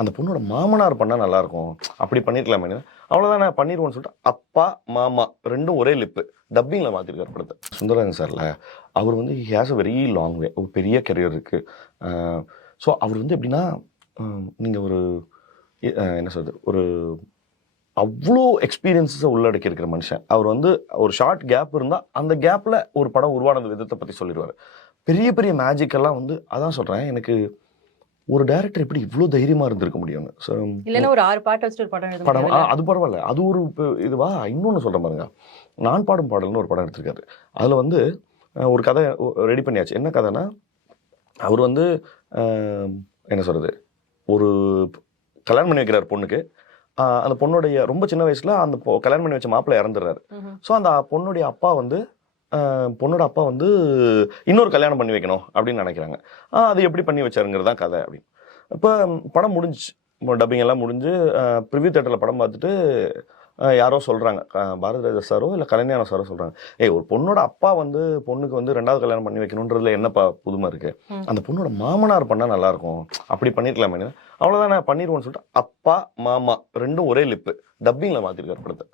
அந்த பொண்ணோட மாமனார் பண்ணா நல்லா இருக்கும், அப்படி பண்ணிருக்கலாமே, அவ்வளவுதான் நான் பண்ணிடுவோம்னு சொல்லிட்டு அப்பா மாமா ரெண்டும் ஒரே லிப்பு டப்பிங்ல மாத்திருக்காரு படத்தை. சுந்தரராஜன் சார்ல அவர் வந்து he has a very long way, ஒரு பெரிய கெரியர் இருக்கு. ஸோ அவர் வந்து எப்படின்னா நீங்க ஒரு என்ன சொல்றது, ஒரு அவ்வளோ எக்ஸ்பீரியன்ஸை உள்ளடக்கி இருக்கிற மனுஷன். அவர் வந்து ஒரு ஷார்ட் கேப் இருந்தா அந்த கேப்ல ஒரு படம் உருவானது விதத்தை பத்தி சொல்லிடுவாரு. பெரிய பெரிய மேஜிக் எல்லாம் வந்து அதான் சொல்றேன், எனக்கு ஒரு டைரக்டர் எப்படி இவ்வளோ தைரியமா இருந்திருக்க முடியும். இல்லைன்னா ஒரு 6 பாட்டு வச்சுட்டு ஒரு படம் படம் அது பரவாயில்ல, அது ஒரு இதுவா. இன்னொன்னு சொல்றேன் பாருங்க, நான் பாடும் பாடல்னு ஒரு படம் எடுத்திருக்காரு. அதுல வந்து ஒரு கதை ரெடி பண்ணியாச்சு. என்ன கதைனா, அவர் வந்து என்ன சொல்றது, ஒரு கல்யாணம் பண்ணி வைக்கிறார் பொண்ணுக்கு. அந்த பொண்ணுடைய ரொம்ப சின்ன வயசுல அந்த கல்யாணம் பண்ணி வச்ச மாப்பிள்ளை இறந்துடுறாரு. ஸோ அந்த பொண்ணுடைய அப்பா வந்து பொண்ணோட அப்பா வந்து இன்னொரு கல்யாணம் பண்ணி வைக்கணும் அப்படின்னு நினைக்கிறாங்க. அது எப்படி பண்ணி வச்சாருங்கிறது தான் கதை அப்படின்னு. இப்போ படம் முடிஞ்சிச்சு, டப்பிங் எல்லாம் முடிஞ்சு ப்ரிவியூ தேட்டரில் படம் பார்த்துட்டு யாரோ சொல்கிறாங்க, பாரதி ராஜா சாரோ இல்லை கலைஞான சாரோ சொல்கிறாங்க, ஒரு பொண்ணோட அப்பா வந்து பொண்ணுக்கு வந்து 2வது கல்யாணம் பண்ணி வைக்கணுன்றதுல என்னப்பா புதுமை இருக்குது, அந்த பொண்ணோட மாமனார் பண்ணால் நல்லாயிருக்கும், அப்படி பண்ணிருக்கலாமே, அவ்வளோதான் நான் பண்ணிடுவோம்னு சொல்லிட்டு அப்பா மாமா ரெண்டும் ஒரே லிப்பு டப்பிங்கில் மாற்றிருக்காரு படத்தை.